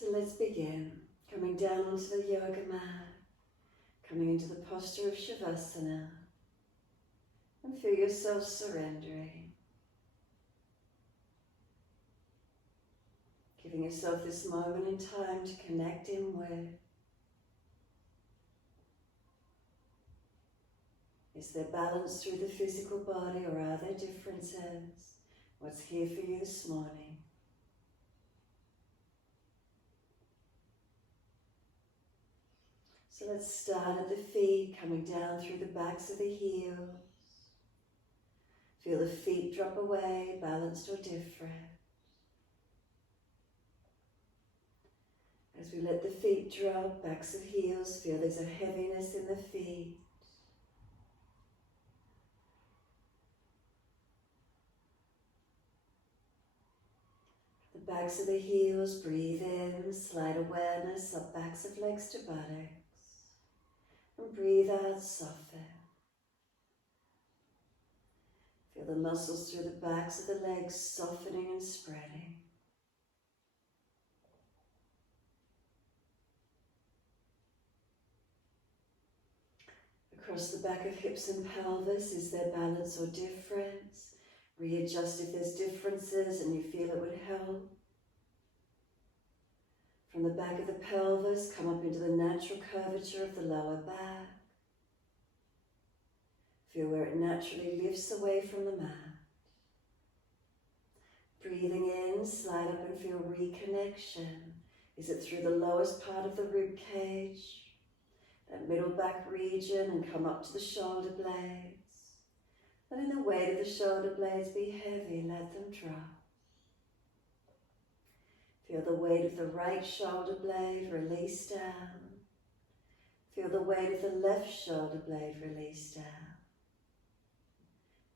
So let's begin. Coming down onto the yoga mat, coming into the posture of Shavasana, and feel yourself surrendering. Giving yourself this moment in time to connect inward. Is there balance through the physical body, or are there differences? What's here for you this morning? So let's start at the feet, coming down through the backs of the heels. Feel the feet drop away, balanced or different. As we let the feet drop, backs of heels, feel there's a heaviness in the feet. The backs of the heels, breathe in, slight awareness up backs of legs to buttocks. And breathe out, soften. Feel the muscles through the backs of the legs softening and spreading. Across the back of hips and pelvis, is there balance or difference? Readjust if there's differences and you feel it would help. From the back of the pelvis, come up into the natural curvature of the lower back. Feel where it naturally lifts away from the mat. Breathing in, slide up and feel reconnection. Is it through the lowest part of the rib cage, that middle back region, and come up to the shoulder blades? Letting the weight of the shoulder blades be heavy, let them drop. Feel the weight of the right shoulder blade release down. Feel the weight of the left shoulder blade release down.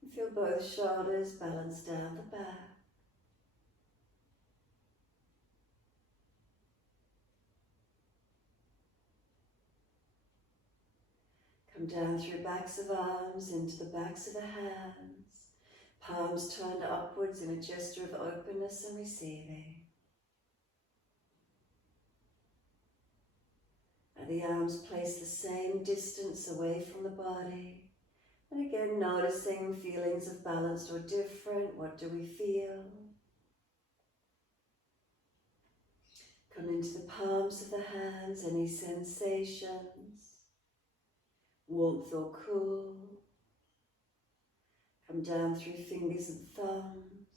And feel both shoulders balance down the back. Come down through backs of arms into the backs of the hands. Palms turned upwards in a gesture of openness and receiving. Are the arms placed the same distance away from the body? And again, noticing feelings of balance or different. What do we feel? Come into the palms of the hands, any sensations, warmth or cool. Come down through fingers and thumbs.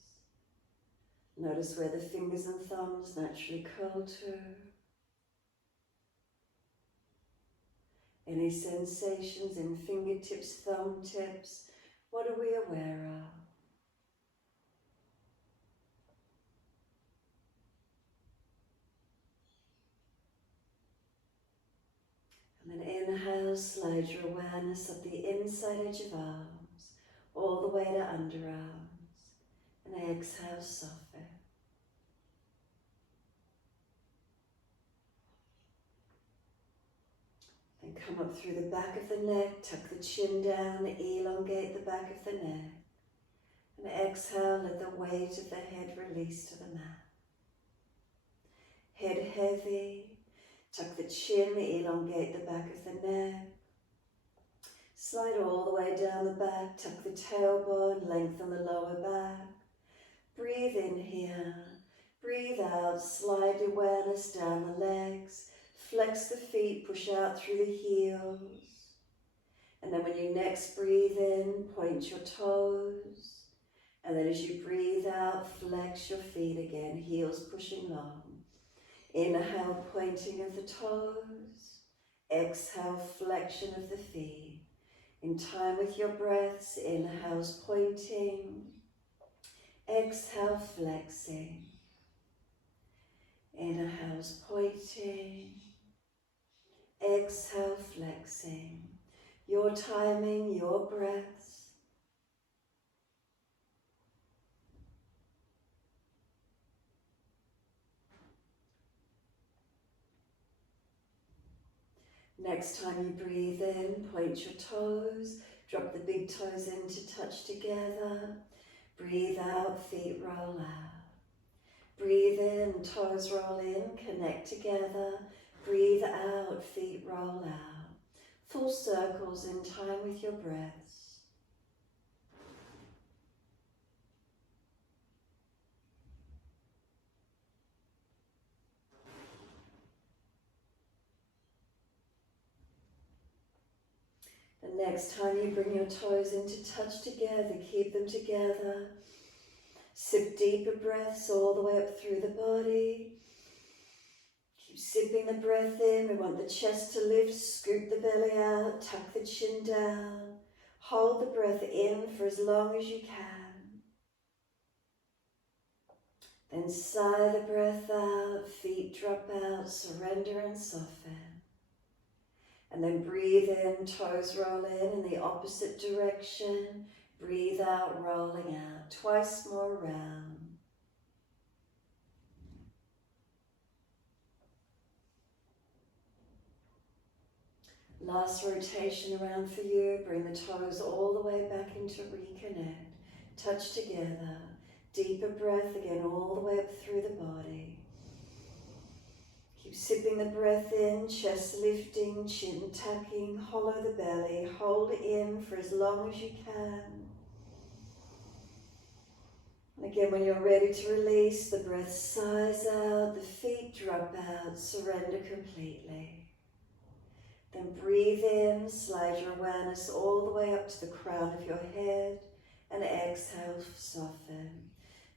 Notice where the fingers and thumbs naturally curl to. Any sensations in fingertips, thumb tips, what are we aware of? And then inhale, slide your awareness up the inside edge of arms, all the way to underarms. And exhale, soften. Then come up through the back of the neck, tuck the chin down, elongate the back of the neck. And exhale, let the weight of the head release to the mat. Head heavy, tuck the chin, elongate the back of the neck. Slide all the way down the back, tuck the tailbone, lengthen the lower back. Breathe in here, breathe out, slide awareness down the legs. Flex the feet, push out through the heels. And then when you next breathe in, point your toes. And then as you breathe out, flex your feet again, heels pushing long. Inhale, pointing of the toes. Exhale, flexion of the feet. In time with your breaths, inhales pointing. Exhale, flexing. Inhales pointing. Exhale, flexing. Your timing, your breaths. Next time you breathe in, point your toes, drop the big toes in to touch together. Breathe out, feet roll out. Breathe in, in, toes roll in, connect together. Breathe out, feet roll out. Full circles in time with your breaths. The next time you bring your toes into touch together, keep them together. Sip deeper breaths all the way up through the body. Keep sipping the breath in. We want the chest to lift, scoop the belly out, tuck the chin down. Hold the breath in for as long as you can. Then sigh the breath out, feet drop out, surrender and soften. And then breathe in, toes roll in the opposite direction. Breathe out, rolling out. Twice more round. Last rotation around for you. Bring the toes all the way back into reconnect. Touch together. Deeper breath again all the way up through the body. Keep sipping the breath in, chest lifting, chin tucking, hollow the belly. Hold it in for as long as you can. And again, when you're ready to release, the breath sighs out, the feet drop out, surrender completely. Then breathe in, slide your awareness all the way up to the crown of your head, and exhale, soften.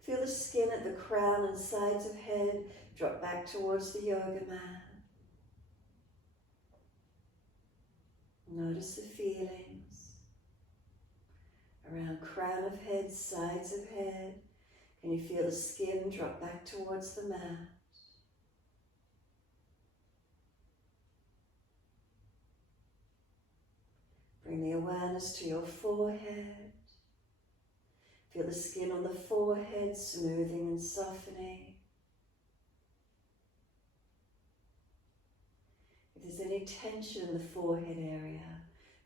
Feel the skin at the crown and sides of head drop back towards the yoga mat. Notice the feelings around crown of head, sides of head. Can you feel the skin drop back towards the mat? Bring the awareness to your forehead. Feel the skin on the forehead smoothing and softening. If there's any tension in the forehead area,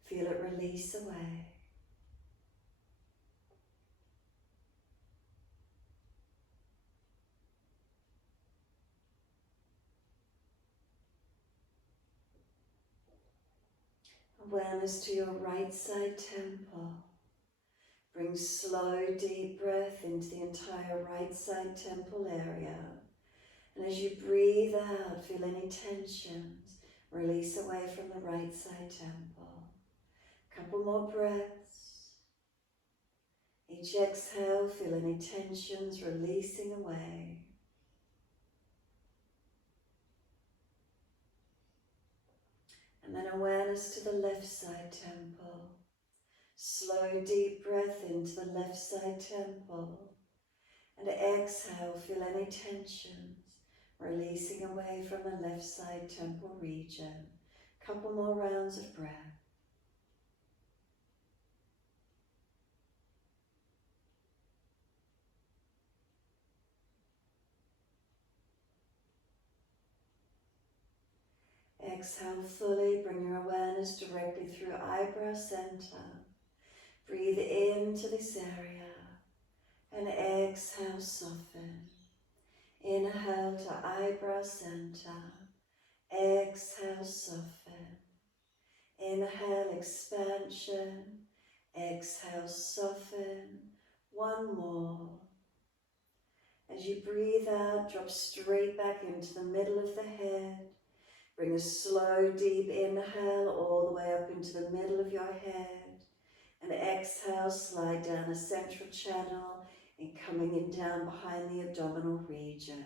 feel it release away. Awareness to your right side temple. Bring slow, deep breath into the entire right side temple area. And as you breathe out, feel any tensions release away from the right side temple. Couple more breaths. Each exhale, feel any tensions releasing away. And then awareness to the left side temple. Slow, deep breath into the left side temple. And exhale, feel any tensions releasing away from the left side temple region. Couple more rounds of breath. Exhale fully, bring your awareness directly through eyebrow center. Breathe into this area and exhale, soften. Inhale to eyebrow center. Exhale, soften. Inhale, expansion. Exhale, soften. One more. As you breathe out, drop straight back into the middle of the head. Bring a slow, deep inhale all the way up into the middle of your head. And exhale, slide down a central channel and coming in down behind the abdominal region.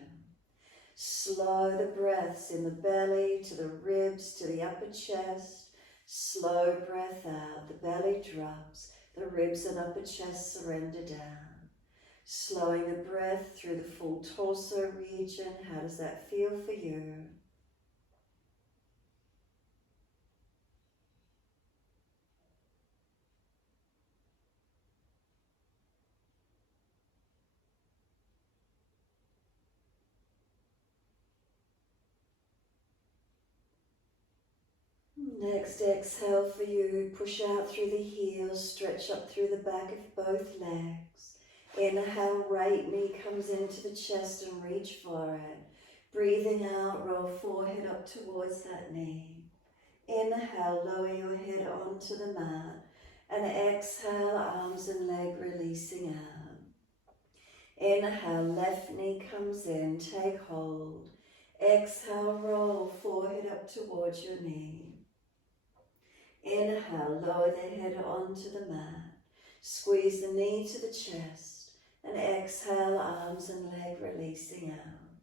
Slow the breaths in the belly, to the ribs, to the upper chest. Slow breath out, the belly drops, the ribs and upper chest surrender down. Slowing the breath through the full torso region. How does that feel for you? Next exhale for you, push out through the heels, stretch up through the back of both legs. Inhale, right knee comes into the chest and reach for it. Breathing out, roll forehead up towards that knee. Inhale, lower your head onto the mat. And exhale, arms and leg releasing out. Inhale, left knee comes in, take hold. Exhale, roll forehead up towards your knee. Inhale, lower the head onto the mat. Squeeze the knee to the chest. And exhale, arms and leg releasing out.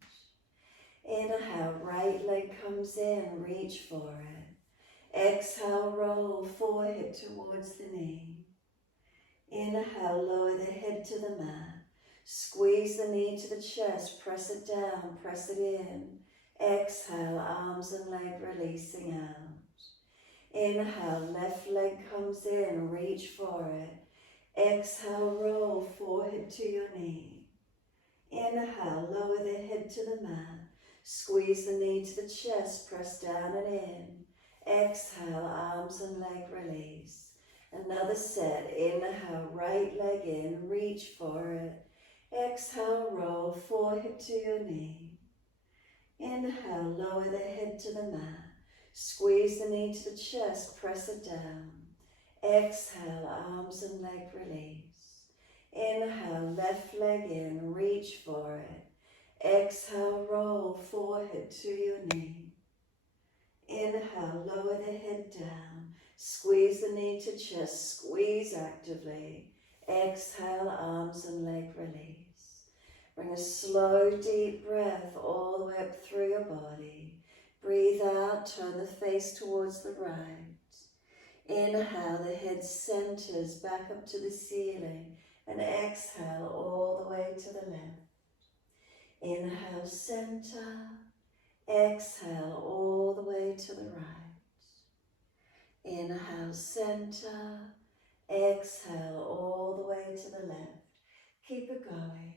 Inhale, right leg comes in, reach for it. Exhale, roll forehead towards the knee. Inhale, lower the head to the mat. Squeeze the knee to the chest, press it down, press it in. Exhale, arms and leg releasing out. Inhale, left leg comes in, reach for it. Exhale, roll forehead to your knee. Inhale, lower the head to the mat. Squeeze the knee to the chest, press down and in. Exhale, arms and leg release. Another set. Inhale, right leg in, reach for it. Exhale, roll forehead to your knee. Inhale, lower the head to the mat. Squeeze the knee to the chest, press it down. Exhale, arms and leg release. Inhale, left leg in, reach for it. Exhale, roll forehead to your knee. Inhale, lower the head down. Squeeze the knee to chest, squeeze actively. Exhale, arms and leg release. Bring a slow, deep breath all the way up through your body. Breathe out, turn the face towards the right. Inhale, the head centers back up to the ceiling. And exhale all the way to the left. Inhale, center. Exhale all the way to the right. Inhale, center. Exhale all the way to the left. Keep it going.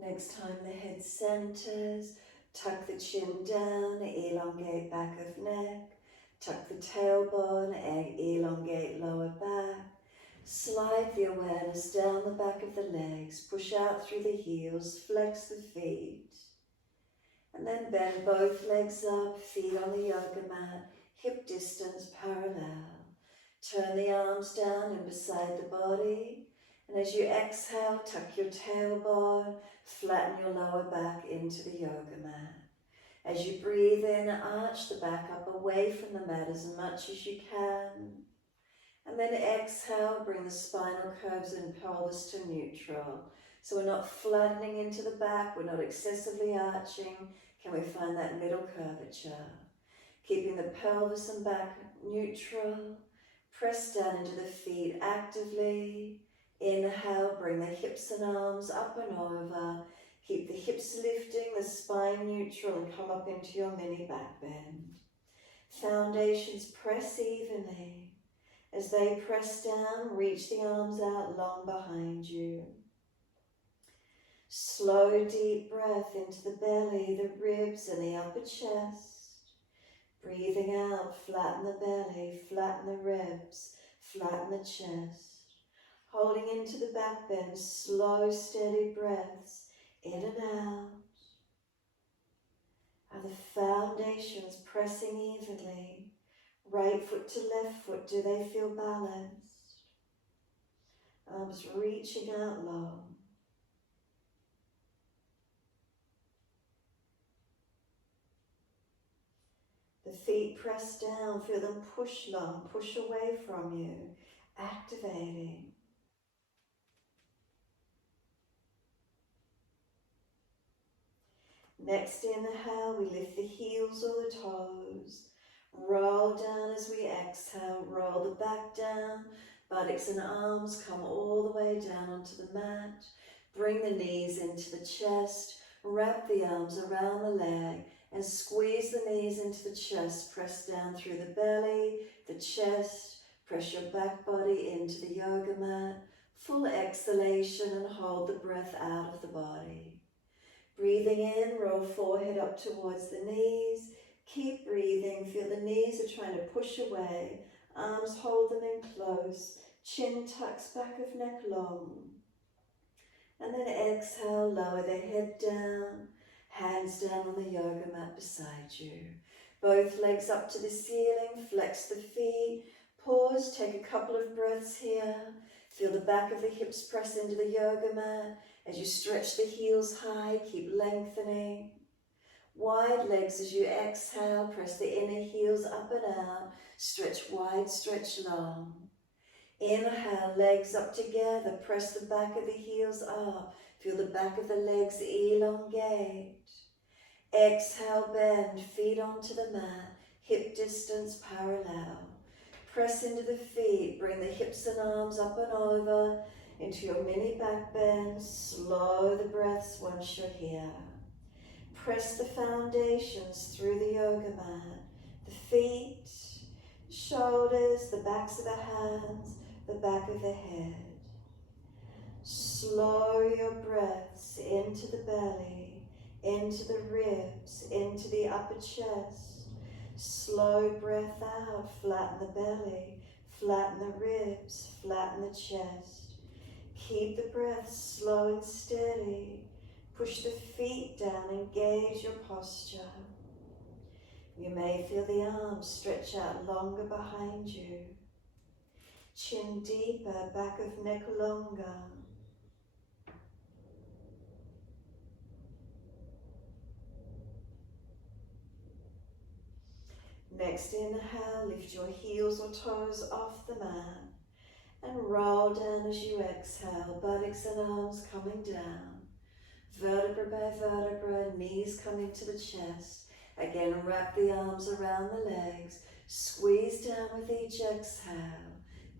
Next time the head centers, tuck the chin down, elongate back of neck, tuck the tailbone, elongate lower back. Slide the awareness down the back of the legs, push out through the heels, flex the feet. And then bend both legs up, feet on the yoga mat, hip distance parallel. Turn the arms down and beside the body. And as you exhale, tuck your tailbone, flatten your lower back into the yoga mat. As you breathe in, arch the back up away from the mat as much as you can. And then exhale, bring the spinal curves and pelvis to neutral. So we're not flattening into the back, we're not excessively arching. Can we find that middle curvature? Keeping the pelvis and back neutral. Press down into the feet actively. Inhale, bring the hips and arms up and over. Keep the hips lifting, the spine neutral, and come up into your mini back bend. Foundations press evenly. As they press down, reach the arms out long behind you. Slow, deep breath into the belly, the ribs and the upper chest. Breathing out, flatten the belly, flatten the ribs, flatten the chest. Holding into the back bend, slow, steady breaths in and out. Are the foundations pressing evenly? Right foot to left foot, do they feel balanced? Arms reaching out long. The feet press down, feel them push long, push away from you, activating. Next inhale, we lift the heels or the toes. Roll down as we exhale, roll the back down. Buttocks and arms come all the way down onto the mat. Bring the knees into the chest. Wrap the arms around the leg and squeeze the knees into the chest. Press down through the belly, the chest. Press your back body into the yoga mat. Full exhalation and hold the breath out of the body. Breathing in, roll forehead up towards the knees. Keep breathing. Feel the knees are trying to push away. Arms hold them in close. Chin tucks back of neck long. And then exhale, lower the head down. Hands down on the yoga mat beside you. Both legs up to the ceiling. Flex the feet. Pause. Take a couple of breaths here. Feel the back of the hips press into the yoga mat. As you stretch the heels high, keep lengthening. Wide legs as you exhale, press the inner heels up and out. Stretch wide, stretch long. Inhale, legs up together, press the back of the heels up. Feel the back of the legs elongate. Exhale, bend, feet onto the mat, hip distance parallel. Press into the feet, bring the hips and arms up and over into your mini back bend. Slow the breaths once you're here. Press the foundations through the yoga mat, the feet, shoulders, the backs of the hands, the back of the head. Slow your breaths into the belly, into the ribs, into the upper chest. Slow breath out, flatten the belly, flatten the ribs, flatten the chest. Keep the breath slow and steady. Push the feet down, engage your posture. You may feel the arms stretch out longer behind you. Chin deeper, back of neck longer. Next inhale, lift your heels or toes off the mat and roll down as you exhale, buttocks and arms coming down. Vertebra by vertebra, knees coming to the chest. Again, wrap the arms around the legs. Squeeze down with each exhale.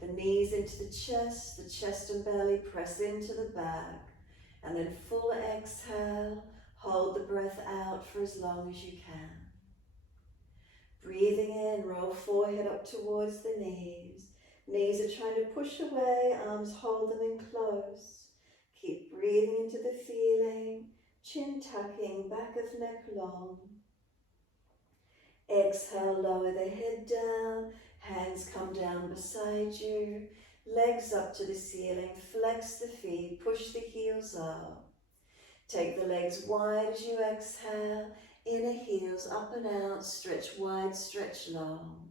The knees into the chest and belly press into the back. And then full exhale, hold the breath out for as long as you can. Breathing in, roll forehead up towards the knees. Knees are trying to push away, arms hold them in close. Keep breathing into the feeling, chin tucking, back of neck long. Exhale, lower the head down, hands come down beside you, legs up to the ceiling, flex the feet, push the heels up. Take the legs wide as you exhale, inner heels up and out, stretch wide, stretch long.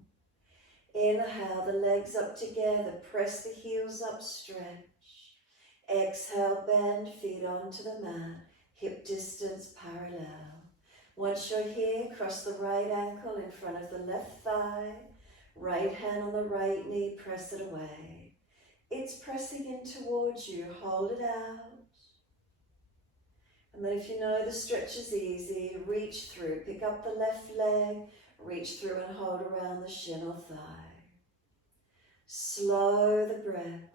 Inhale, the legs up together, press the heels up, stretch. Exhale, bend, feet onto the mat, hip distance parallel. Once you're here, cross the right ankle in front of the left thigh, right hand on the right knee, press it away. It's pressing in towards you, hold it out. And then if you know the stretch is easy, reach through, pick up the left leg, reach through and hold around the shin or thigh. Slow the breaths.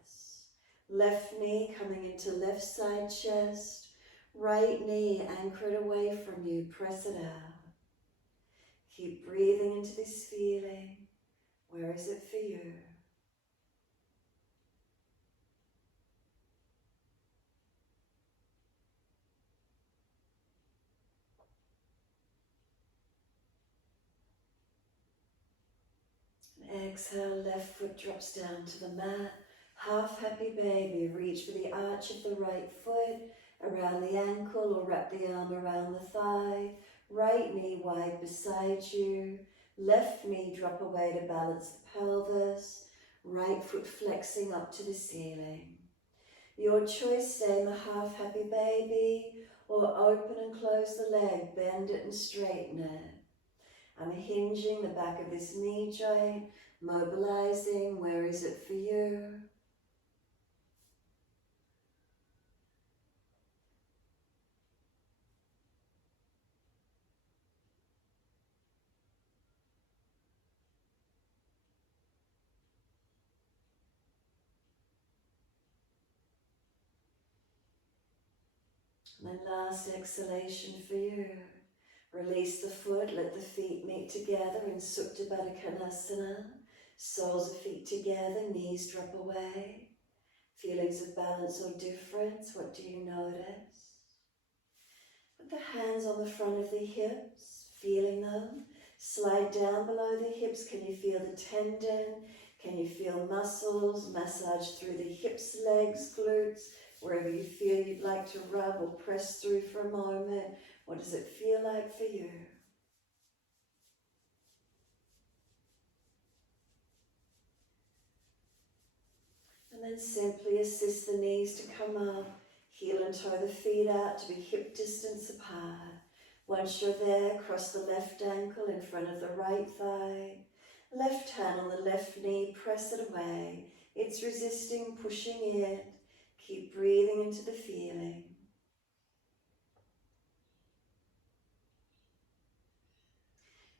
Left knee coming into left side chest, right knee anchored away from you, press it out. Keep breathing into this feeling. Where is it for you? Exhale, left foot drops down to the mat. Half happy baby, reach for the arch of the right foot, around the ankle or wrap the arm around the thigh. Right knee wide beside you. Left knee drop away to balance the pelvis. Right foot flexing up to the ceiling. Your choice, stay in the half happy baby or open and close the leg, bend it and straighten it. I'm hinging the back of this knee joint, mobilizing. Where is it for you? And then last exhalation for you. Release the foot, let the feet meet together in Supta Baddha Konasana. Soles of feet together, knees drop away. Feelings of balance or difference, what do you notice? Put the hands on the front of the hips, feeling them. Slide down below the hips. Can you feel the tendon? Can you feel muscles? Massage through the hips, legs, glutes, wherever you feel you'd like to rub or press through for a moment. What does it feel like for you? And then simply assist the knees to come up. Heel and toe the feet out to be hip distance apart. Once you're there, cross the left ankle in front of the right thigh. Left hand on the left knee, press it away. It's resisting, pushing it. Keep breathing into the feeling.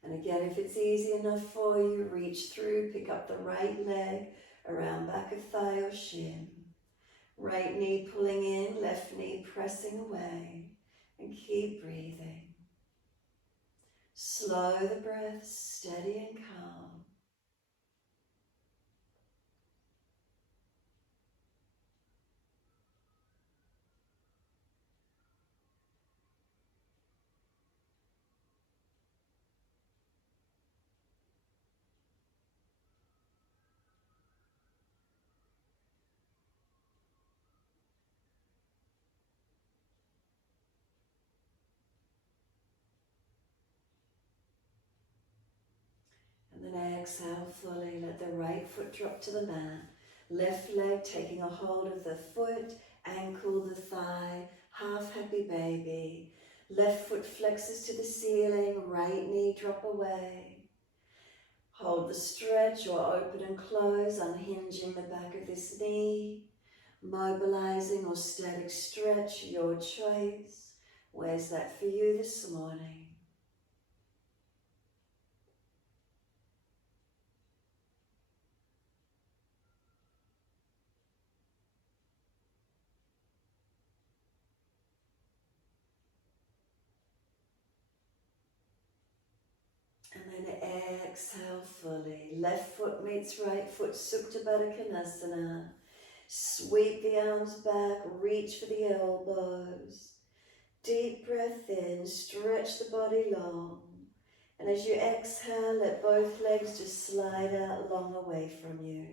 And again, if it's easy enough for you, reach through, pick up the right leg around back of thigh or shin. Right knee pulling in, left knee pressing away, and keep breathing. Slow the breath, steady and calm. And then exhale fully, let the right foot drop to the mat. Left leg taking a hold of the foot, ankle, the thigh, half happy baby. Left foot flexes to the ceiling, right knee drop away. Hold the stretch or open and close, unhinging the back of this knee. Mobilizing or static stretch, your choice. Where's that for you this morning? And then exhale fully. Left foot meets right foot, Supta Baddha Konasana. Sweep the arms back, reach for the elbows. Deep breath in, stretch the body long. And as you exhale, let both legs just slide out long away from you.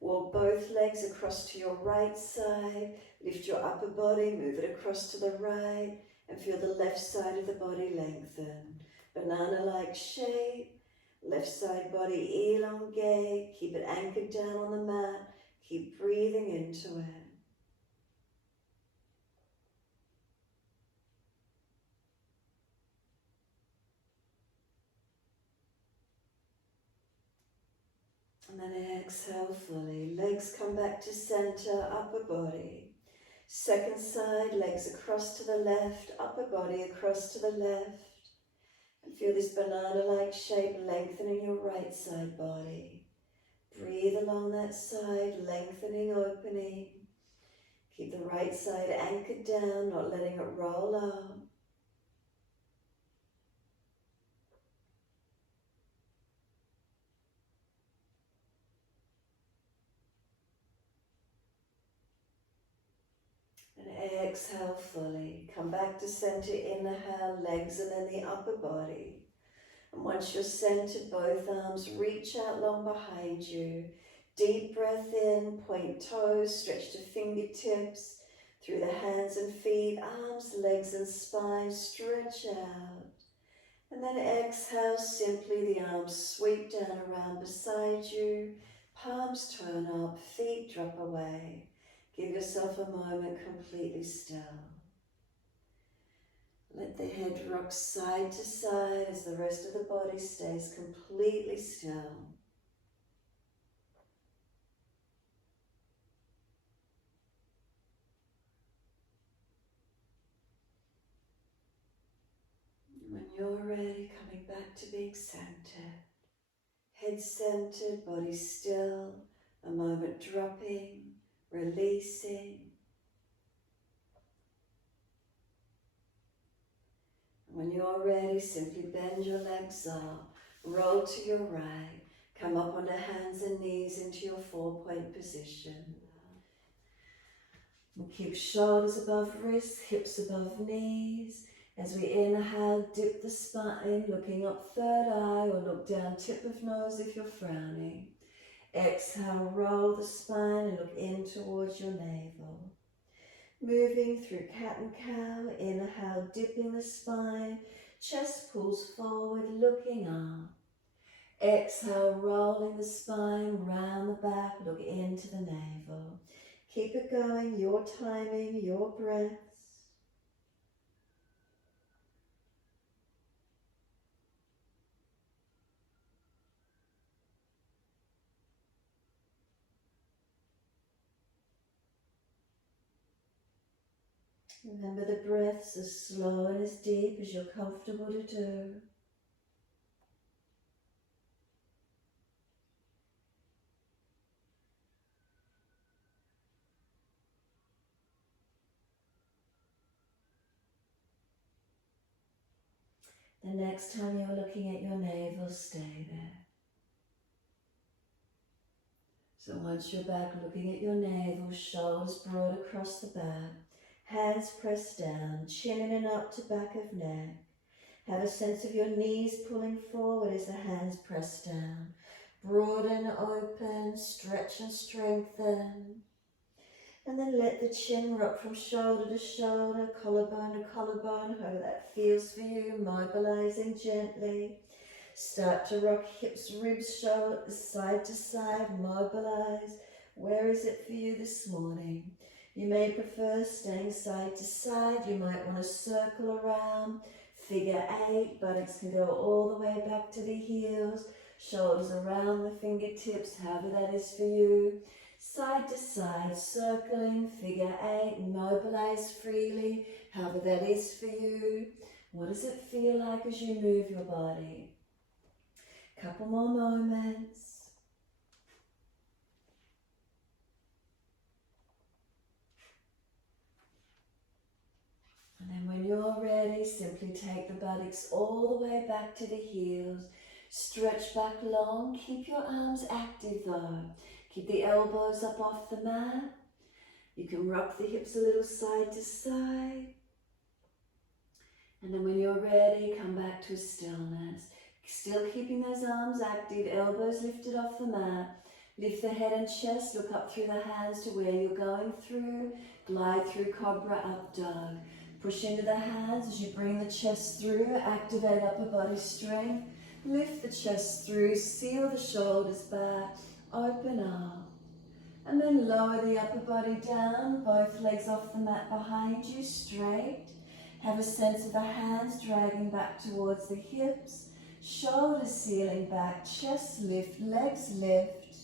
Walk both legs across to your right side. Lift your upper body, move it across to the right, and feel the left side of the body lengthen. Banana-like shape, left side body elongate, keep it anchored down on the mat, keep breathing into it. And then exhale fully, legs come back to center, upper body. Second side, legs across to the left, upper body across to the left. And feel this banana-like shape lengthening your right side body. Breathe along that side, lengthening, opening. Keep the right side anchored down, not letting it roll up. And exhale fully. Come back to center, inhale, legs and then the upper body. And once you're centered, both arms reach out long behind you. Deep breath in, point toes, stretch to fingertips, through the hands and feet, arms, legs and spine, stretch out. And then exhale, simply the arms sweep down around beside you, palms turn up, feet drop away. Give yourself a moment completely still. Let the head rock side to side as the rest of the body stays completely still. When you're ready, coming back to being centered. Head centered, body still, a moment dropping, releasing. When you're ready, simply bend your legs up, roll to your right, come up onto hands and knees into your 4-point position. And keep shoulders above wrists, hips above knees. As we inhale, dip the spine, looking up third eye, or look down tip of nose if you're frowning. Exhale, roll the spine and look in towards your navel. Moving through cat and cow, inhale, dipping the spine, chest pulls forward, looking up. Exhale, rolling the spine, round the back, look into the navel. Keep it going, your timing, your breaths. Remember the breaths as slow and as deep as you're comfortable to do. The next time you're looking at your navel, stay there. So once you're back looking at your navel, shoulders broad across the back, hands pressed down, chin in and up to back of neck. Have a sense of your knees pulling forward as the hands press down. Broaden, open, stretch and strengthen. And then let the chin rock from shoulder to shoulder, collarbone to collarbone, however that feels for you, mobilizing gently. Start to rock hips, ribs, shoulders, side to side, mobilize. Where is it for you this morning? You may prefer staying side to side. You might want to circle around. Figure 8, buttocks can go all the way back to the heels. Shoulders around the fingertips, however that is for you. Side to side, circling, figure 8, mobilize freely, however that is for you. What does it feel like as you move your body? Couple more moments. And then when you're ready, simply take the buttocks all the way back to the heels. Stretch back long. Keep your arms active though. Keep the elbows up off the mat. You can rock the hips a little side to side. And then when you're ready, come back to a stillness. Still keeping those arms active, elbows lifted off the mat. Lift the head and chest, look up through the hands to where you're going through. Glide through Cobra, Up Dog. Push into the hands as you bring the chest through. Activate upper body strength. Lift the chest through, seal the shoulders back. Open up. And then lower the upper body down. Both legs off the mat behind you, straight. Have a sense of the hands dragging back towards the hips. Shoulders sealing back, chest lift, legs lift.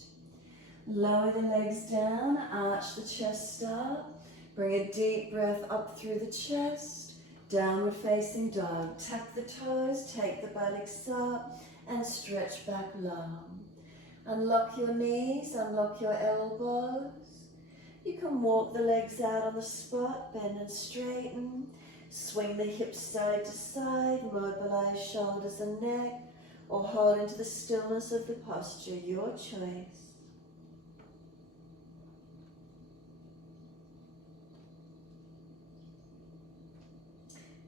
Lower the legs down, arch the chest up. Bring a deep breath up through the chest. Downward facing dog. Tuck the toes, take the buttocks up and stretch back long. Unlock your knees, unlock your elbows. You can walk the legs out on the spot, bend and straighten. Swing the hips side to side, mobilize shoulders and neck, or hold into the stillness of the posture, your choice.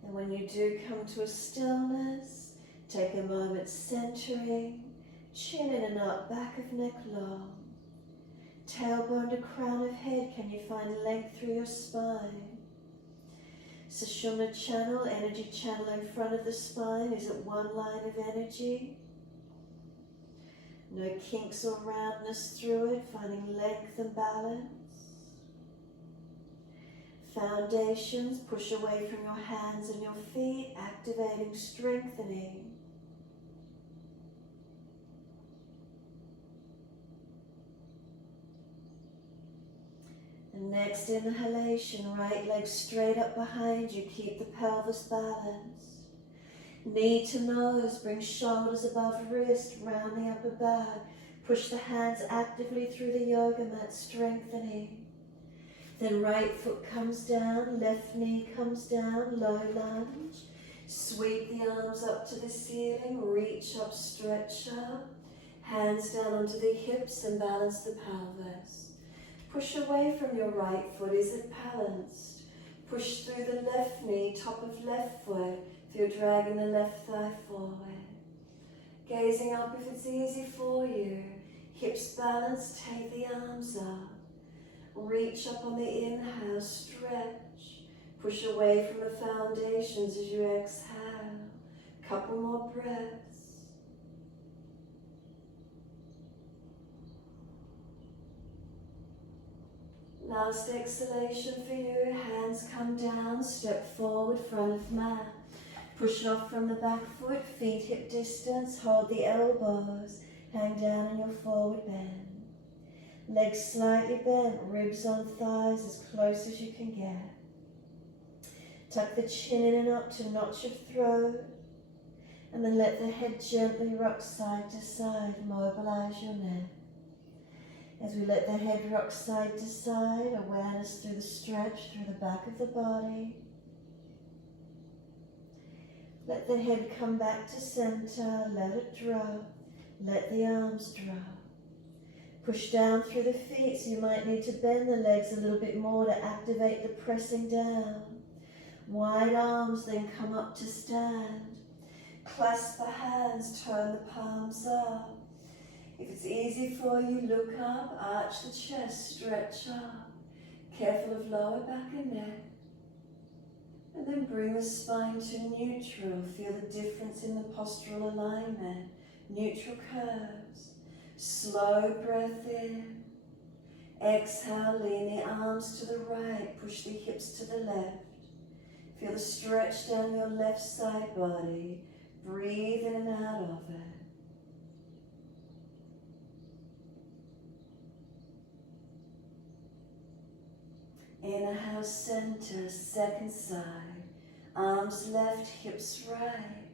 And when you do come to a stillness, take a moment centering, chin in and up, back of neck long. Tailbone to crown of head, can you find length through your spine? Sushumna channel, energy channel in front of the spine, is it one line of energy? No kinks or roundness through it, finding length and balance. Foundations, push away from your hands and your feet, activating, strengthening. And next inhalation, right leg straight up behind you, keep the pelvis balanced. Knee to nose, bring shoulders above wrist, round the upper back. Push the hands actively through the yoga mat, strengthening. Then right foot comes down, left knee comes down, low lunge. Sweep the arms up to the ceiling, reach up, stretch up. Hands down onto the hips and balance the pelvis. Push away from your right foot, is it balanced? Push through the left knee, top of left foot. If you're dragging the left thigh forward. Gazing up if it's easy for you. Hips balanced, take the arms up. Reach up on the inhale, stretch. Push away from the foundations as you exhale. Couple more breaths. Last exhalation for you. Hands come down, step forward, front of mat. Push off from the back foot, feet hip distance, hold the elbows, hang down in your forward bend. Legs slightly bent, ribs on thighs as close as you can get. Tuck the chin in and up to notch your throat, and then let the head gently rock side to side, mobilize your neck. As we let the head rock side to side, awareness through the stretch through the back of the body. Let the head come back to center, let it drop, let the arms drop. Push down through the feet, so you might need to bend the legs a little bit more to activate the pressing down. Wide arms, then come up to stand. Clasp the hands, turn the palms up. If it's easy for you, look up, arch the chest, stretch up. Careful of lower back and neck. And then bring the spine to neutral. Feel the difference in the postural alignment. Neutral curves. Slow breath in. Exhale, lean the arms to the right. Push the hips to the left. Feel the stretch down your left side body. Breathe in and out of it. Inhale, center, second side. Arms left, hips right.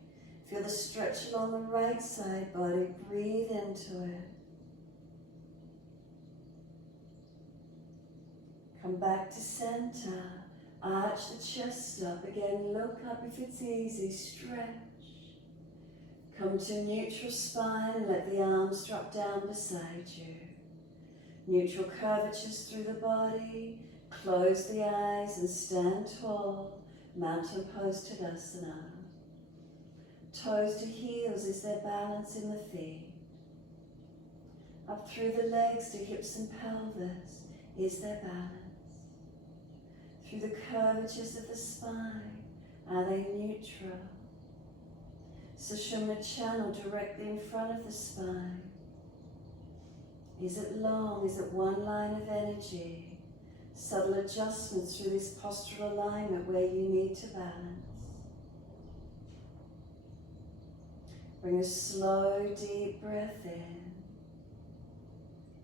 Feel the stretch along the right side body. Breathe into it. Come back to center. Arch the chest up. Again, look up if it's easy. Stretch. Come to neutral spine and let the arms drop down beside you. Neutral curvatures through the body. Close the eyes and stand tall. Mountain pose, Tadasana. Toes to heels, is there balance in the feet? Up through the legs to hips and pelvis, is there balance? Through the curvatures of the spine, are they neutral? Sushumna channel directly in front of the spine. Is it long? Is it one line of energy? Subtle adjustments through this postural alignment where you need to balance. Bring a slow, deep breath in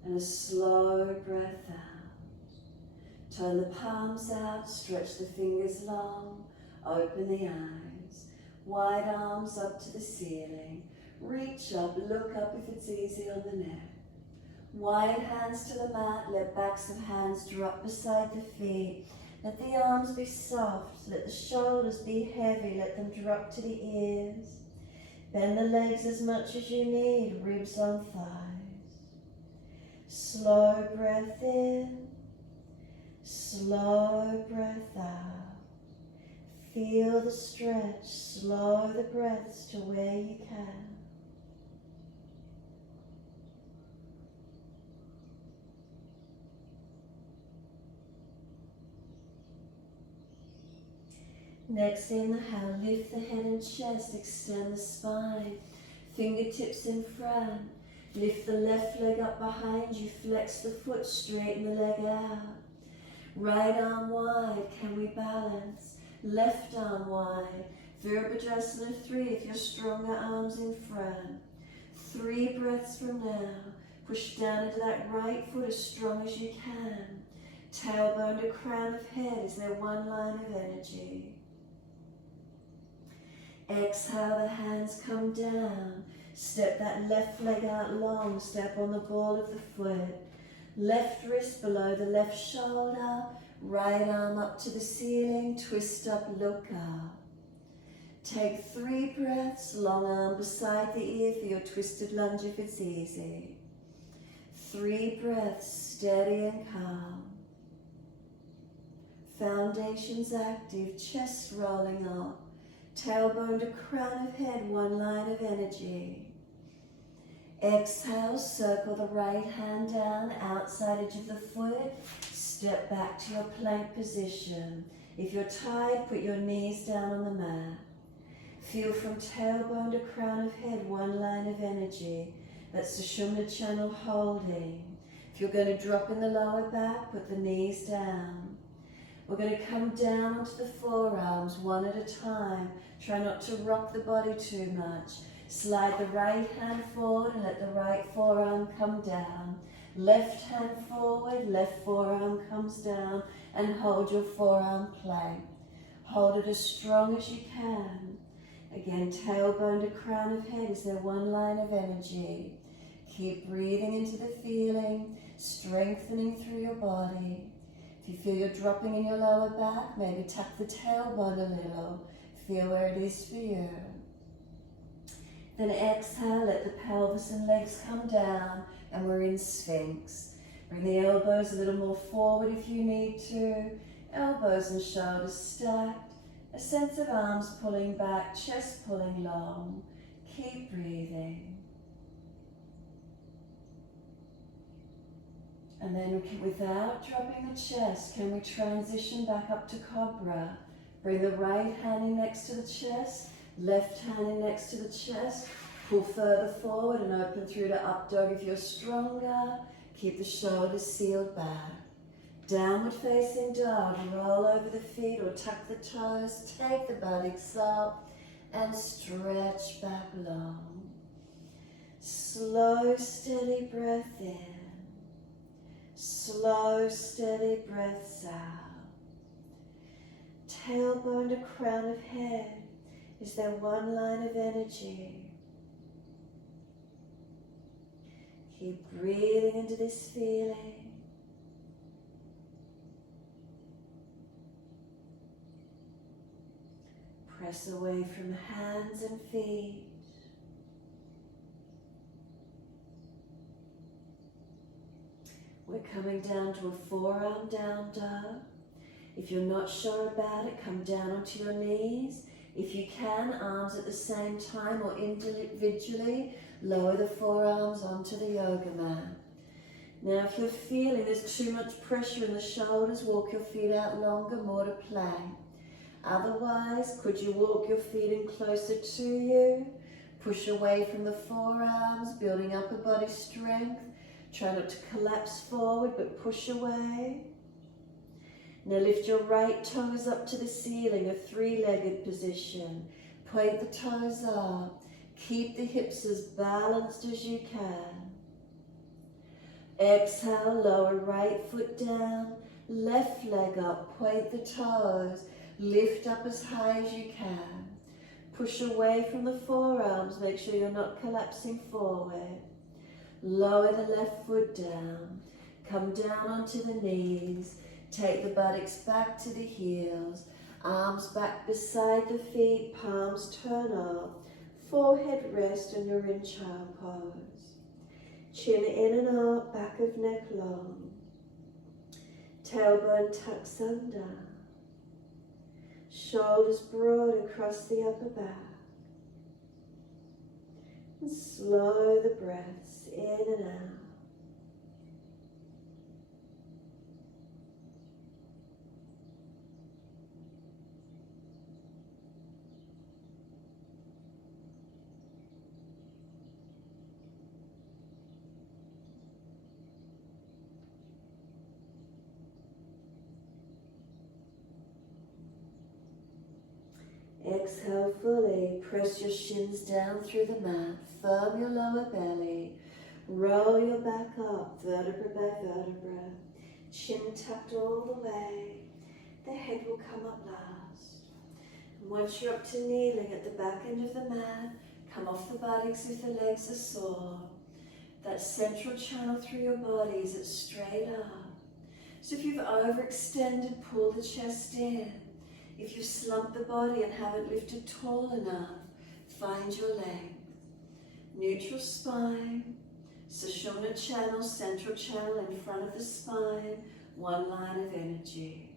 and a slow breath out. Turn the palms out, stretch the fingers long, open the eyes. Wide arms up to the ceiling. Reach up, look up if it's easy on the neck. Wide hands to the mat, let backs of hands drop beside the feet. Let the arms be soft, let the shoulders be heavy, let them drop to the ears. Bend the legs as much as you need, ribs on thighs. Slow breath in, slow breath out. Feel the stretch, slow the breaths to where you can. Next inhale, lift the head and chest, extend the spine, fingertips in front. Lift the left leg up behind you, flex the foot, straighten the leg out. Right arm wide, can we balance? Left arm wide. Virabhadrasana 3 if you're stronger, arms in front. 3 breaths from now. Push down into that right foot as strong as you can. Tailbone to crown of head, is there one line of energy? Exhale, the hands come down. Step that left leg out long, step on the ball of the foot. Left wrist below the left shoulder, right arm up to the ceiling, twist up, look up. Take 3 breaths, long arm beside the ear for your twisted lunge if it's easy. 3 breaths, steady and calm. Foundations active, chest rolling up. Tailbone to crown of head, one line of energy. Exhale, circle the right hand down, outside edge of the foot. Step back to your plank position. If you're tired, put your knees down on the mat. Feel from tailbone to crown of head, one line of energy. That's the sushumna channel holding. If you're going to drop in the lower back, put the knees down. We're going to come down onto the forearms one at a time. Try not to rock the body too much. Slide the right hand forward and let the right forearm come down. Left hand forward, left forearm comes down, and hold your forearm plank. Hold it as strong as you can. Again, tailbone to crown of head. Is there one line of energy? Keep breathing into the feeling, strengthening through your body. If you feel you're dropping in your lower back, maybe tuck the tailbone a little. Feel where it is for you. Then exhale, let the pelvis and legs come down, and we're in Sphinx. Bring the elbows a little more forward if you need to. Elbows and shoulders stacked. A sense of arms pulling back, chest pulling long. Keep breathing. And then without dropping the chest, can we transition back up to Cobra? Bring the right hand in next to the chest, left hand in next to the chest. Pull further forward and open through to up dog if you're stronger. Keep the shoulders sealed back. Downward facing dog. Roll over the feet or tuck the toes. Take the buttocks up and stretch back long. Slow, steady breath in. Slow, steady breaths out. Tailbone to crown of head. Is there one line of energy? Keep breathing into this feeling. Press away from hands and feet. We're coming down to a forearm down dog. If you're not sure about it, come down onto your knees. If you can, arms at the same time or individually, lower the forearms onto the yoga mat. Now if you're feeling there's too much pressure in the shoulders, walk your feet out longer, more to plank. Otherwise, could you walk your feet in closer to you? Push away from the forearms, building upper body strength. Try not to collapse forward, but push away. Now lift your right toes up to the ceiling, a three-legged position. Point the toes up. Keep the hips as balanced as you can. Exhale, lower right foot down, left leg up, point the toes. Lift up as high as you can. Push away from the forearms, make sure you're not collapsing forward. Lower the left foot down. Come down onto the knees. Take the buttocks back to the heels. Arms back beside the feet, palms turn up. Forehead rest and you're in child pose. Chin in and out, back of neck long. Tailbone tucks under. Shoulders broad across the upper back. And slow the breaths in and out. Exhale fully, press your shins down through the mat, firm your lower belly, roll your back up, vertebra by vertebra, chin tucked all the way, the head will come up last. And once you're up to kneeling at the back end of the mat, come off the buttocks if the legs are sore. That central channel through your body is it straight up. So if you've overextended, pull the chest in. If you've slumped the body and haven't lifted tall enough, find your length. Neutral spine, sushumna channel, central channel in front of the spine, one line of energy.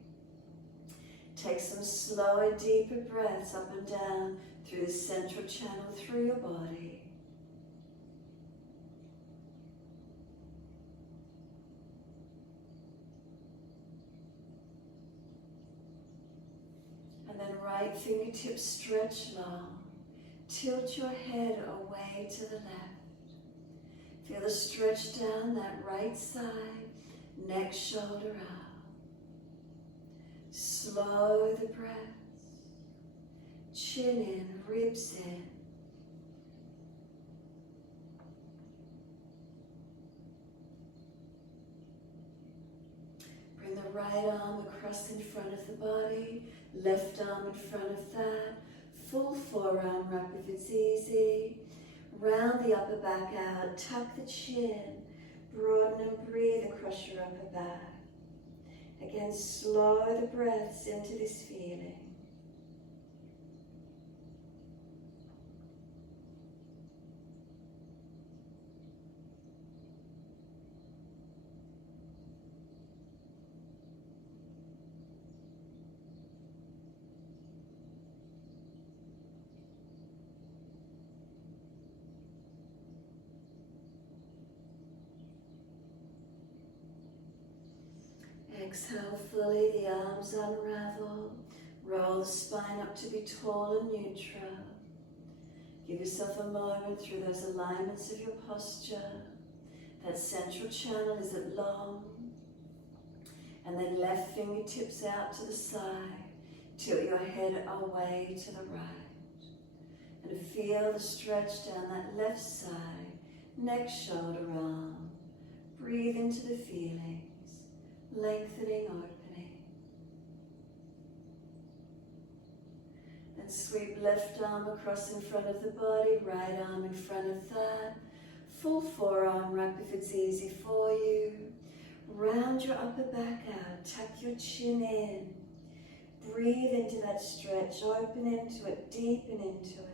Take some slower, deeper breaths up and down through the central channel through your body. And then right fingertips stretch long. Tilt your head away to the left. Feel the stretch down that right side, neck, shoulder out. Slow the breath. Chin in, ribs in. Bring the right arm across in front of the body, left arm in front of that. Full forearm wrap if it's easy. Round the upper back out, tuck the chin, broaden and breathe across your upper back. Again, slow the breaths into this feeling. Exhale fully, the arms unravel. Roll the spine up to be tall and neutral. Give yourself a moment through those alignments of your posture. That central channel is at long. And then left fingertips out to the side. Tilt your head away to the right. And feel the stretch down that left side, neck, shoulder, arm. Breathe into the feelings. Lengthening, opening. Then sweep left arm across in front of the body, right arm in front of that. Full forearm wrap if it's easy for you. Round your upper back out, tuck your chin in. Breathe into that stretch, open into it, deepen into it.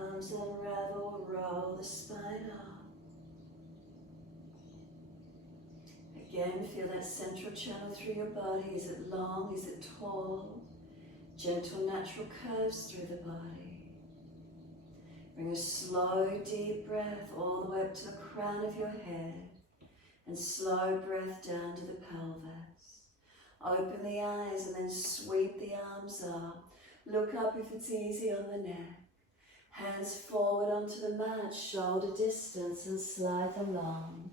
Arms unravel, roll the spine up. Again, feel that central channel through your body. Is it long? Is it tall? Gentle, natural curves through the body. Bring a slow, deep breath all the way up to the crown of your head. And slow breath down to the pelvis. Open the eyes and then sweep the arms up. Look up if it's easy on the neck. Hands forward onto the mat, shoulder distance, and slide them long.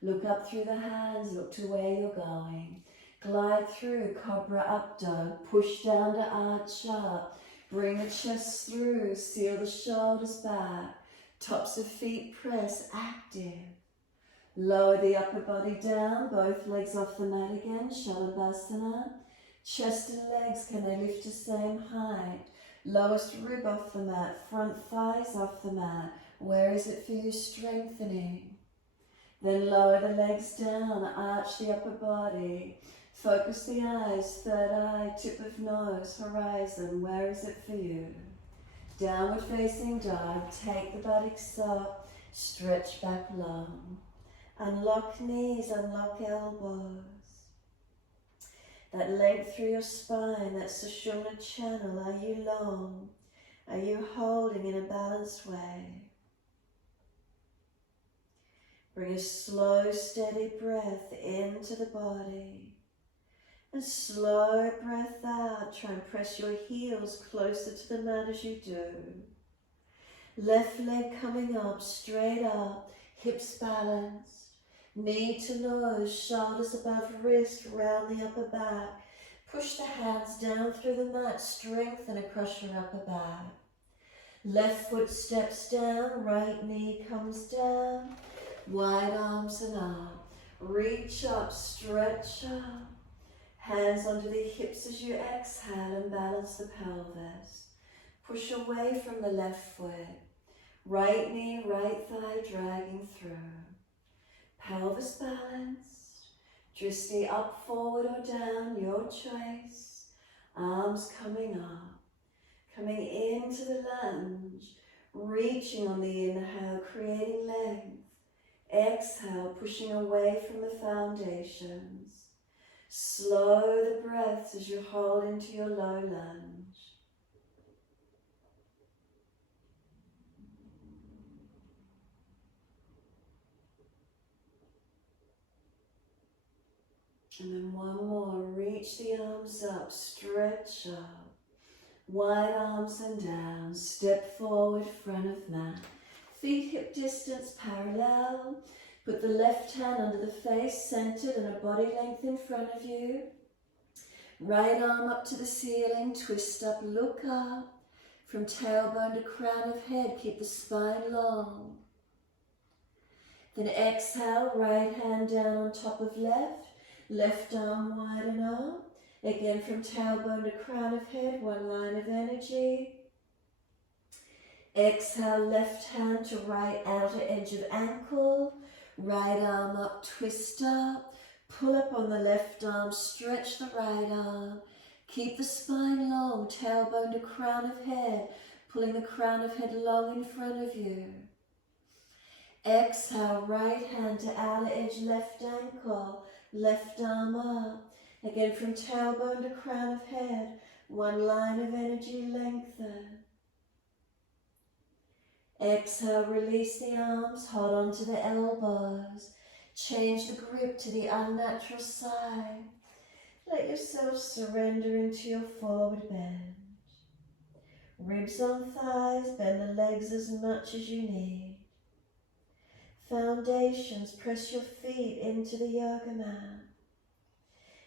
Look up through the hands, look to where you're going. Glide through, cobra up dog, push down to arch up. Bring the chest through, seal the shoulders back. Tops of feet press, active. Lower the upper body down, both legs off the mat again, Shavasana. Chest and legs, can they lift to same height? Lowest rib off the mat, front thighs off the mat. Where is it for you? Strengthening. Then lower the legs down, arch the upper body. Focus the eyes, third eye, tip of nose, horizon. Where is it for you? Downward facing dog, take the buttocks up, stretch back long. Unlock knees, unlock elbows. That length through your spine, that sushumna channel, are you long? Are you holding in a balanced way? Bring a slow, steady breath into the body. A slow breath out. Try and press your heels closer to the mat as you do. Left leg coming up, straight up, hips balanced. Knee to nose, shoulders above wrist, round the upper back. Push the hands down through the mat, strengthen across your upper back. Left foot steps down, right knee comes down. Wide arms and up. Reach up, stretch up. Hands onto the hips as you exhale and balance the pelvis. Push away from the left foot. Right knee, right thigh dragging through. Pelvis balanced. Drishti up, forward or down, your choice. Arms coming up. Coming into the lunge. Reaching on the inhale, creating length. Exhale, pushing away from the foundations. Slow the breaths as you hold into your low lunge. And then one more, reach the arms up, stretch up. Wide arms and down, step forward, front of mat. Feet hip distance parallel. Put the left hand under the face, centered and a body length in front of you. Right arm up to the ceiling, twist up, look up. From tailbone to crown of head, keep the spine long. Then exhale, right hand down on top of left. Left arm widen up. Again from tailbone to crown of head, one line of energy. Exhale, left hand to right outer edge of ankle. Right arm up, twist up. Pull up on the left arm, stretch the right arm. Keep the spine long, tailbone to crown of head. Pulling the crown of head long in front of you. Exhale, right hand to outer edge left ankle. Left arm up. Again from tailbone to crown of head. One line of energy, lengthen. Exhale, release the arms, hold on to the elbows. Change the grip to the unnatural side. Let yourself surrender into your forward bend. Ribs on thighs, bend the legs as much as you need. Foundations, press your feet into the yoga mat.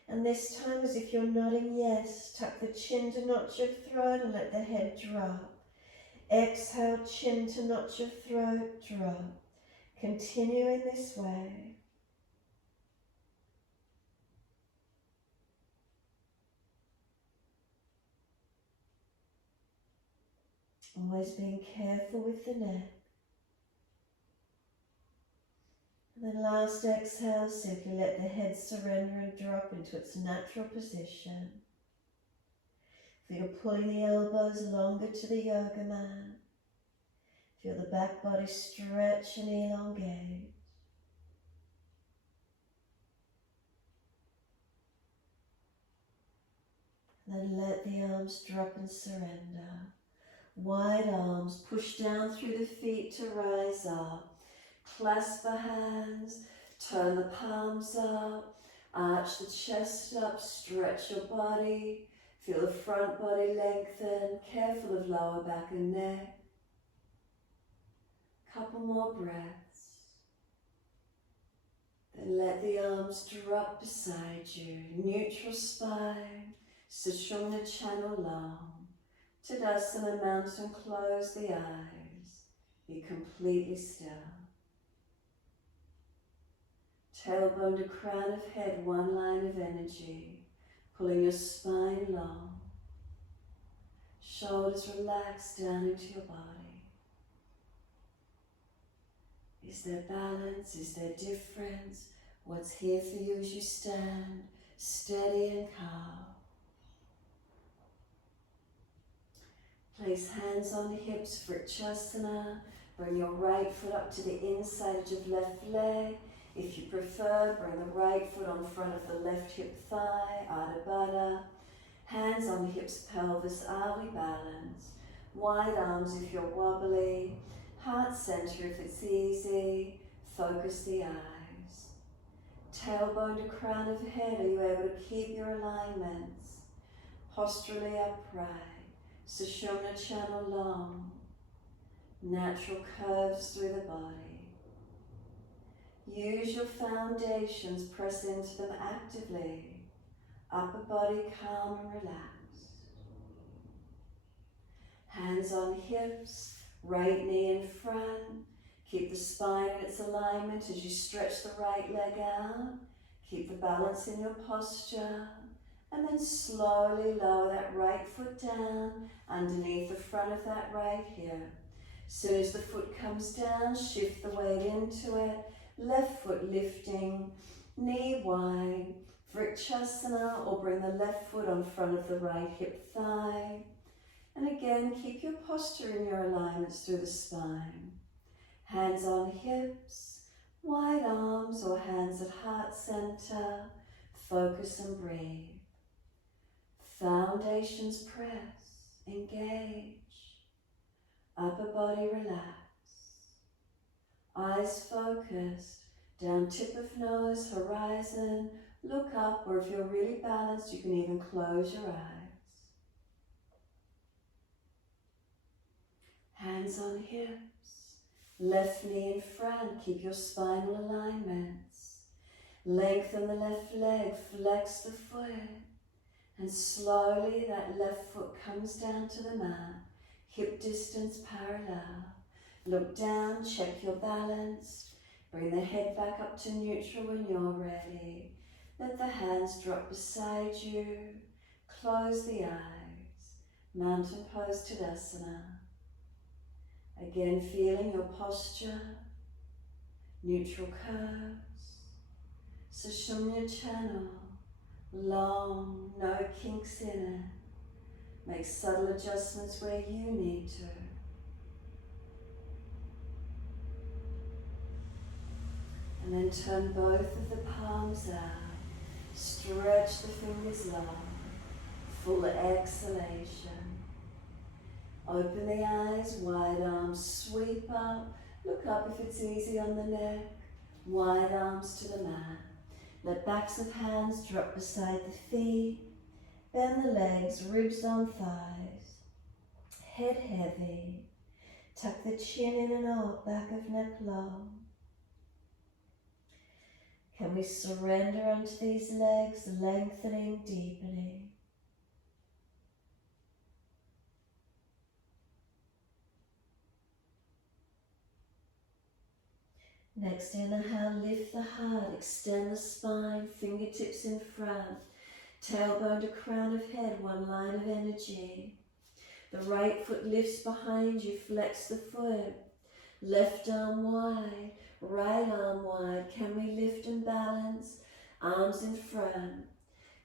And this time, as if you're nodding yes, tuck the chin to notch your throat and let the head drop. Exhale, chin to notch your throat, drop. Continue in this way. Always being careful with the neck. And then last exhale, simply let the head surrender and drop into its natural position. Feel pulling the elbows longer to the yoga mat. Feel the back body stretch and elongate. Then let the arms drop and surrender. Wide arms, push down through the feet to rise up. Clasp the hands, turn the palms up, arch the chest up, stretch your body. Feel the front body lengthen, careful of lower back and neck. Couple more breaths. Then let the arms drop beside you. Neutral spine, sushumna channel long. Tadasana, mountain, close the eyes. Be completely still. Tailbone to crown of head, one line of energy. Pulling your spine long. Shoulders relax down into your body. Is there balance? Is there difference? What's here for you as you stand, steady and calm? Place hands on the hips for Shavasana. Bring your right foot up to the inside edge of left leg. If you prefer, bring the right foot on front of the left hip thigh, Adha Baddha. Hands on the hips, pelvis, are we balanced? Wide arms if you're wobbly. Heart center if it's easy. Focus the eyes. Tailbone to crown of head, are you able to keep your alignments? Posturally upright. Sushumna channel long. Natural curves through the body. Use your foundations, press into them actively. Upper body calm and relaxed. Hands on hips, right knee in front. Keep the spine in its alignment as you stretch the right leg out. Keep the balance in your posture. And then slowly lower that right foot down underneath the front of that right hip. Soon as the foot comes down, shift the weight into it. Left foot lifting, knee wide. Vrikshasana, or bring the left foot on front of the right hip thigh. And again, keep your posture and your alignments through the spine. Hands on hips, wide arms or hands at heart center. Focus and breathe. Foundations press, engage. Upper body relax. Eyes focused, down tip of nose, horizon. Look up, or if you're really balanced, you can even close your eyes. Hands on hips, left knee in front, keep your spinal alignments. Lengthen the left leg, flex the foot, and slowly that left foot comes down to the mat, hip distance parallel. Look down, check your balance, bring the head back up to neutral when you're ready. Let the hands drop beside you, close the eyes, mountain pose Tadasana. Again, feeling your posture, neutral curves, sushumna channel, long, no kinks in it. Make subtle adjustments where you need to. And then turn both of the palms out. Stretch the fingers long. Full exhalation. Open the eyes, wide arms sweep up. Look up if it's easy on the neck. Wide arms to the mat. Let backs of hands drop beside the feet. Bend the legs, ribs on thighs. Head heavy. Tuck the chin in and out, back of neck low. Can we surrender onto these legs, lengthening, deepening? Next inhale, lift the heart, extend the spine, fingertips in front, tailbone to crown of head, one line of energy. The right foot lifts behind you, flex the foot, left arm wide, right arm wide. Can we lift and balance? Arms in front,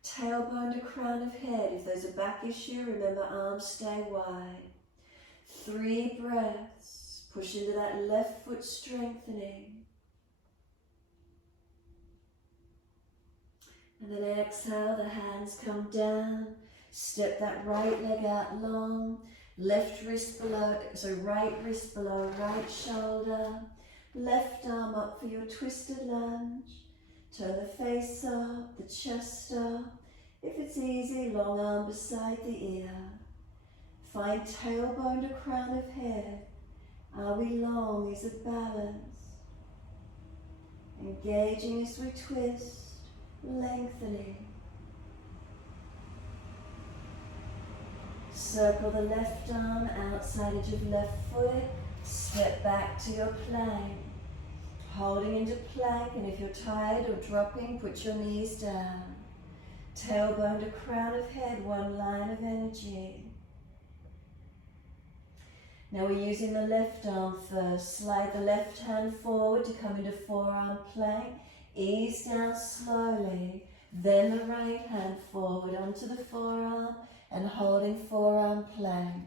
tailbone to crown of head. If there's a back issue, remember arms stay wide. 3 breaths, push into that left foot strengthening. And then exhale, the hands come down. Step that right leg out long. Left wrist below, so right wrist below right shoulder. Left arm up for your twisted lunge. Turn the face up, the chest up. If it's easy, long arm beside the ear. Find tailbone to crown of head. Are we long? Is it balanced? Engaging as we twist, lengthening. Circle the left arm outside edge of left foot. Step back to your plank. Holding into plank, and if you're tired or dropping, put your knees down. Tailbone to crown of head, one line of energy. Now we're using the left arm first. Slide the left hand forward to come into forearm plank. Ease down slowly. Then the right hand forward onto the forearm and holding forearm plank.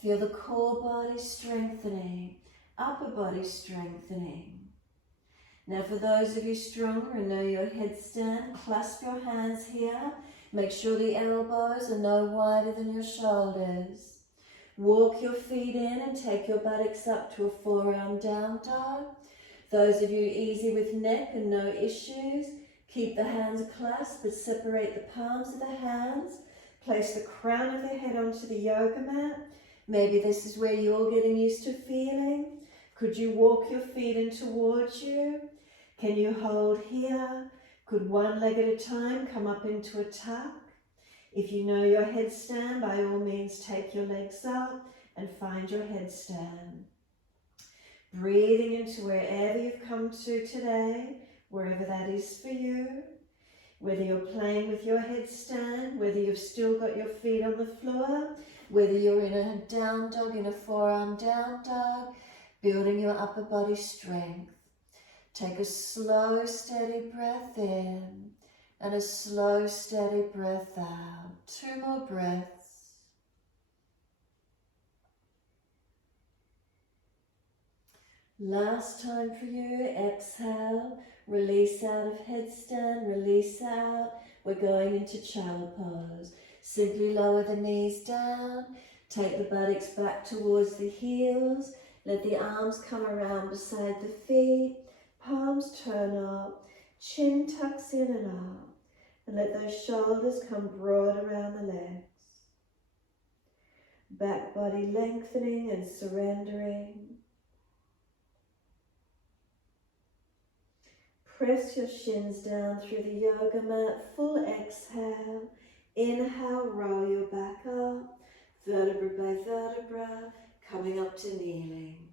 Feel the core body strengthening, upper body strengthening. Now for those of you stronger and know your headstand, clasp your hands here. Make sure the elbows are no wider than your shoulders. Walk your feet in and take your buttocks up to a forearm down dog. Those of you easy with neck and no issues, keep the hands clasped but separate the palms of the hands. Place the crown of the head onto the yoga mat. Maybe this is where you're getting used to feeling. Could you walk your feet in towards you? Can you hold here? Could one leg at a time come up into a tuck? If you know your headstand, by all means take your legs up and find your headstand. Breathing into wherever you've come to today, wherever that is for you. Whether you're playing with your headstand, whether you've still got your feet on the floor, whether you're in a down dog, in a forearm down dog, building your upper body strength. Take a slow, steady breath in and a slow, steady breath out. 2 more breaths. Last time for you, exhale, release out of headstand, release out. We're going into child pose. Simply lower the knees down, take the buttocks back towards the heels, let the arms come around beside the feet, palms turn up, chin tucks in and up, and let those shoulders come broad around the legs. Back body lengthening and surrendering. Press your shins down through the yoga mat, full exhale. Inhale, roll your back up, vertebra by vertebra, coming up to kneeling.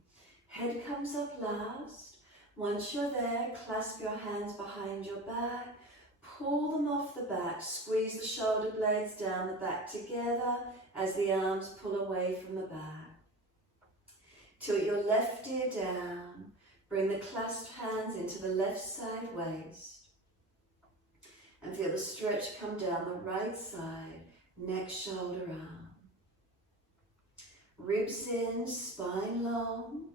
Head comes up last. Once you're there, clasp your hands behind your back, pull them off the back, squeeze the shoulder blades down the back together as the arms pull away from the back. Tilt your left ear down. Bring the clasped hands into the left side waist. And feel the stretch come down the right side, neck, shoulder, arm. Ribs in, spine long.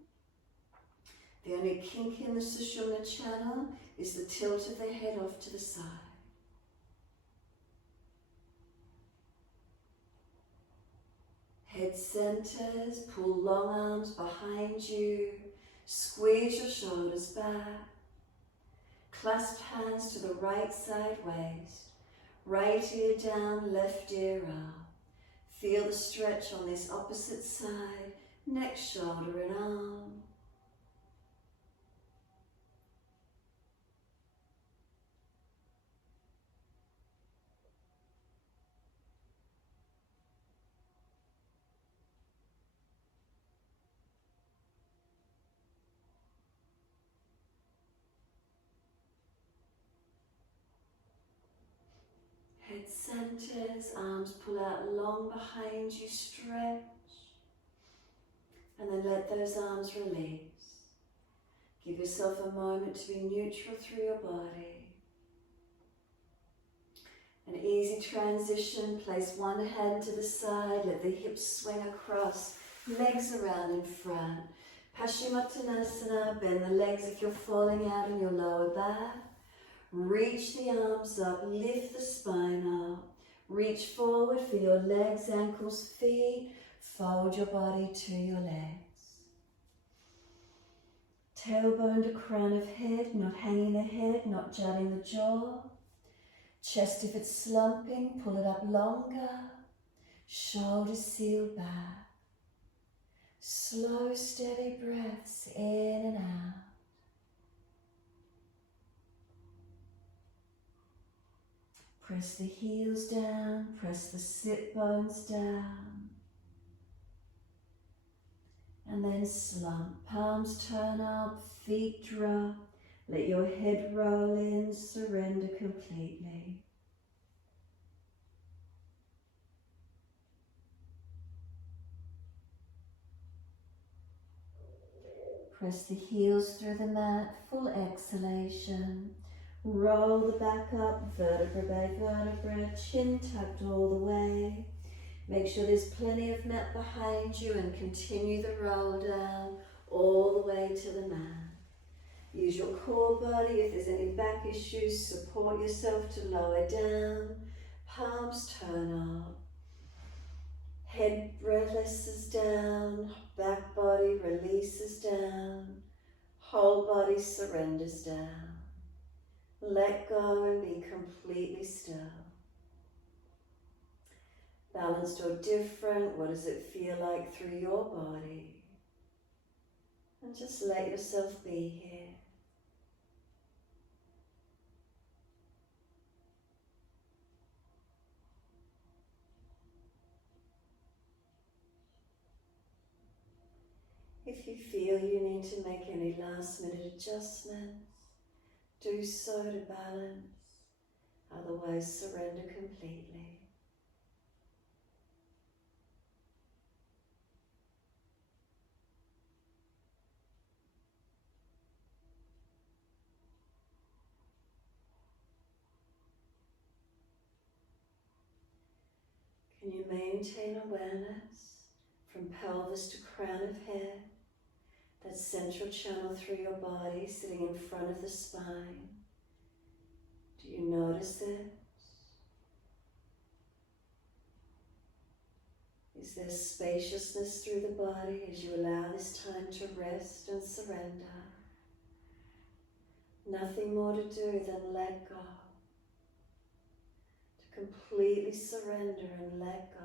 The only kink in the sushumna channel is the tilt of the head off to the side. Head centers, pull long arms behind you. Squeeze your shoulders back. Clasp hands to the right side waist. Right ear down, left ear up. Feel the stretch on this opposite side, neck, shoulder and arm. Head centers, arms pull out long behind you, stretch. And then let those arms release. Give yourself a moment to be neutral through your body. An easy transition, place one hand to the side, let the hips swing across, legs around in front. Paschimottanasana, bend the legs if you're falling out in your lower back. Reach the arms up, lift the spine up. Reach forward for your legs, ankles, feet. Fold your body to your legs. Tailbone to crown of head, not hanging the head, not jutting the jaw. Chest, if it's slumping, pull it up longer. Shoulders seal back. Slow, steady breaths in and out. Press the heels down, press the sit bones down. And then slump, palms turn up, feet drop. Let your head roll in, surrender completely. Press the heels through the mat, full exhalation. Roll the back up, vertebra by vertebra, chin tucked all the way. Make sure there's plenty of mat behind you and continue the roll down all the way to the mat. Use your core body. If there's any back issues, support yourself to lower down. Palms turn up. Head releases down. Back body releases down. Whole body surrenders down. Let go and be completely still. Balanced or different, what does it feel like through your body? And just let yourself be here. If you feel you need to make any last minute adjustments, do so to balance. Otherwise, surrender completely. Can you maintain awareness from pelvis to crown of head? That central channel through your body sitting in front of the spine. Do you notice it? Is there spaciousness through the body as you allow this time to rest and surrender? Nothing more to do than let go. To completely surrender and let go.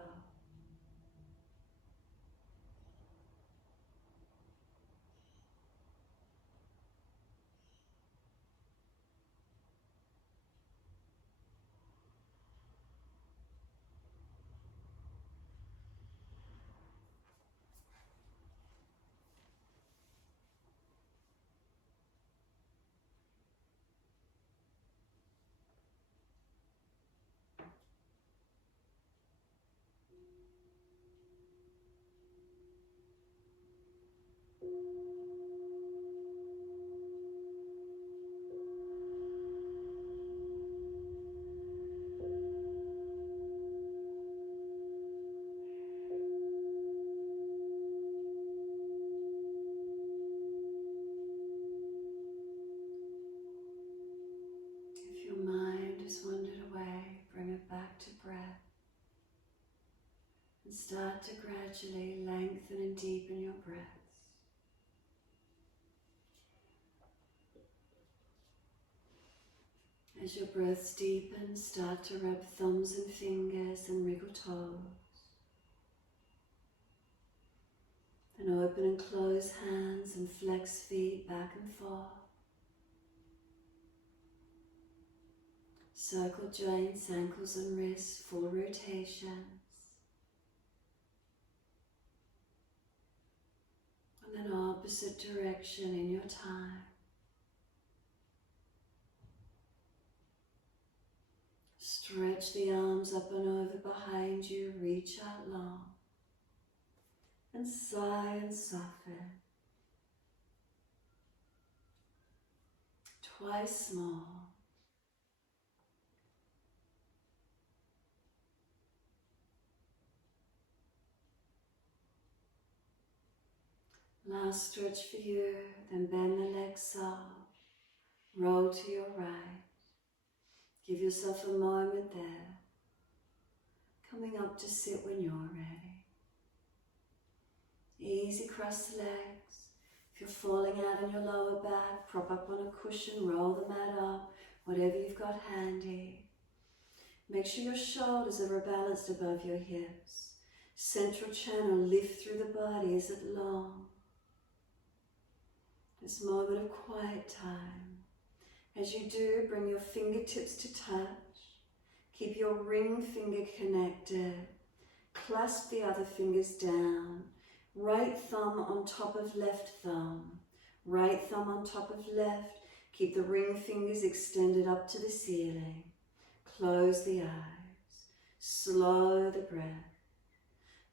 If your mind has wandered away, bring it back to breath. And start to gradually lengthen and deepen your breaths. As your breaths deepen, start to rub thumbs and fingers and wriggle toes. And open and close hands and flex feet back and forth. Circle joints, ankles and wrists, full rotations. And then opposite direction in your time. Stretch the arms up and over behind you, reach out long. And sigh and soften. Twice more. Last stretch for you, then bend the legs soft. Roll to your right. Give yourself a moment there. Coming up to sit when you're ready. Easy cross the legs. If you're falling out on your lower back, prop up on a cushion, roll the mat up, whatever you've got handy. Make sure your shoulders are balanced above your hips. Central channel lift through the body. Is it long? This moment of quiet time. As you do, bring your fingertips to touch. Keep your ring finger connected. Clasp the other fingers down. Right thumb on top of left thumb. Right thumb on top of left. Keep the ring fingers extended up to the ceiling. Close the eyes. Slow the breath.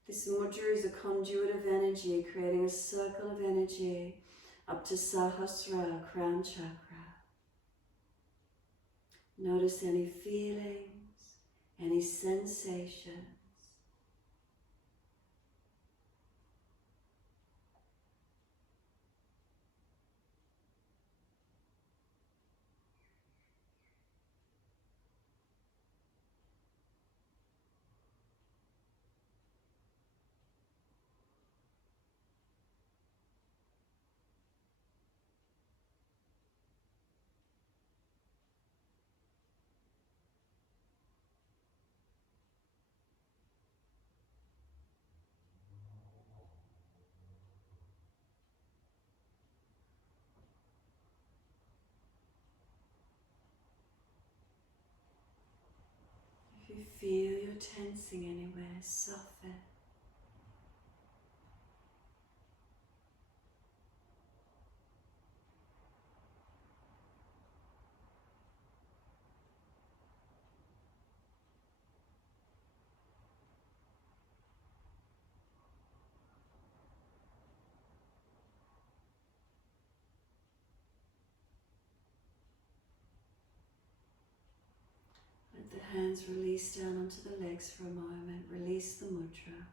This mudra is a conduit of energy, creating a circle of energy up to Sahasrara, crown chakra. Notice any feelings, any sensations. If you feel you're tensing anywhere, soften. Let the hands release down onto the legs for a moment. Release the mudra.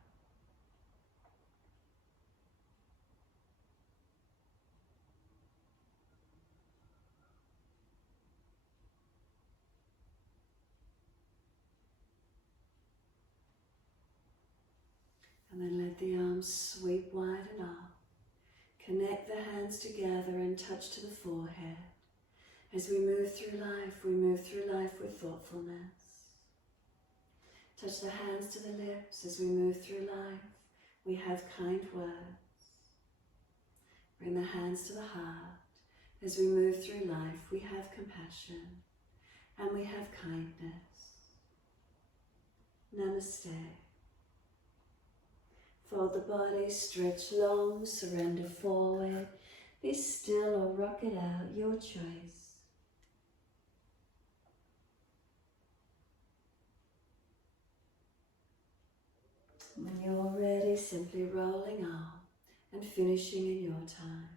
And then let the arms sweep wide and up. Connect the hands together and touch to the forehead. As we move through life with thoughtfulness. Touch the hands to the lips as we move through life. We have kind words. Bring the hands to the heart. As we move through life, we have compassion and we have kindness. Namaste. Fold the body, stretch long, surrender forward. Be still or rock it out, your choice. When you're ready, simply rolling up and finishing in your time.